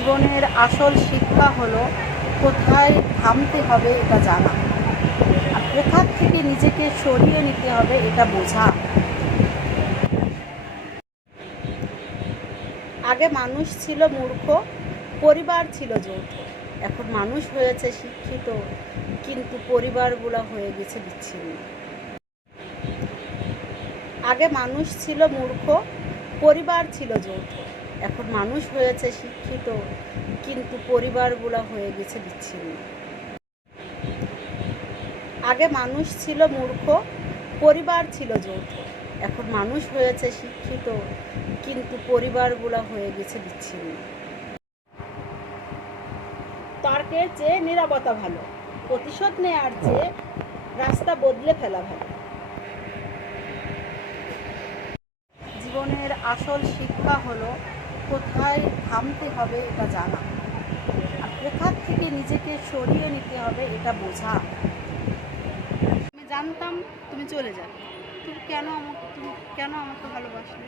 জীবনের আসল শিক্ষা হলো কোথায় থামতে হবে এটা জানা, আর কোথা থেকে নিজেকে সরিয়ে নিতে হবে এটা বোঝা। আগে মানুষ ছিল মূর্খ, পরিবার ছিল যৌথ। এখন মানুষ হয়েছে শিক্ষিত, কিন্তু পরিবারগুলো হয়ে গেছে বিচ্ছিন্ন। আগে মানুষ ছিল মূর্খ, পরিবার ছিল যৌথ। এখন মানুষ হয়েছে শিক্ষিত, কিন্তু পরিবারগুলো হয়ে গেছে বিচ্ছিন্ন। আগে মানুষ ছিল মূর্খ, পরিবার ছিল যৌথ। এখন মানুষ হয়েছে শিক্ষিত, কিন্তু পরিবারগুলো হয়ে গেছে বিচ্ছিন্ন। তর্কের চেয়ে নীরবতা ভালো, প্রতিশোধ নেওয়ার চেয়ে রাস্তা বদলে ফেলা ভালো। জীবনের আসল শিক্ষা হলো কোথায় থামতে হবে এটা জানা, আর কোথা থেকে নিজেকে সরিয়ে নিতে হবে এটা বোঝা। আমি জানতাম তুমি চলে যাবে, তুমি কেন আমাকে ভালোবাসলে?